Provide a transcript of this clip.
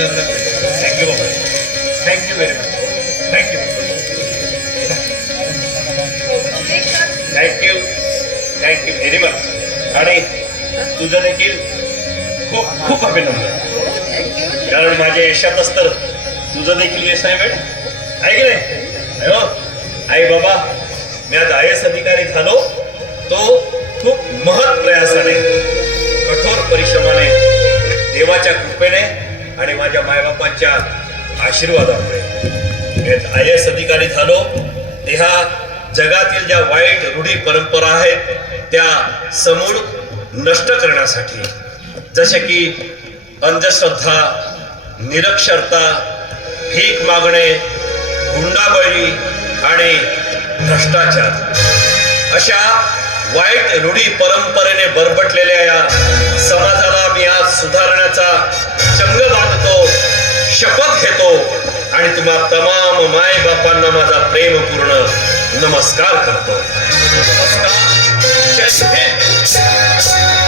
Thank you बाबा, thank you very much, thank you thank you thank you very much. आणि तुझं देखील खूप खूप अभिनंदन, कारण माझ्या यशातच तर तुझं देखील यश आहे बेट, आहे की नाही? हो आई बाबा, मी आज IAS अधिकारी झालो तो खूप महत् प्रयासाने, कठोर परिश्रमाने, देवाच्या कृपेने आणि माझ्या मायबापांच्या आशीर्वादामुळे मी IAS अधिकारी झालो. ते ह्या जगातील ज्या वाईट रूढी परंपरा आहेत त्या समूळ नष्ट करण्यासाठी, जसे की अंधश्रद्धा, निरक्षरता, भीक मागणे, हुंडाबळी आणि भ्रष्टाचार, अशा वाईट रूढी परंपरेने बरबटलेल्या या समाजाला मी आज सुधारण्याचा चंग बांधतो, शपथ घेतो आणि तुम्हा तमाम माय बापांना माझा प्रेमपूर्ण नमस्कार करतो. नमस्कार. जय हिंद.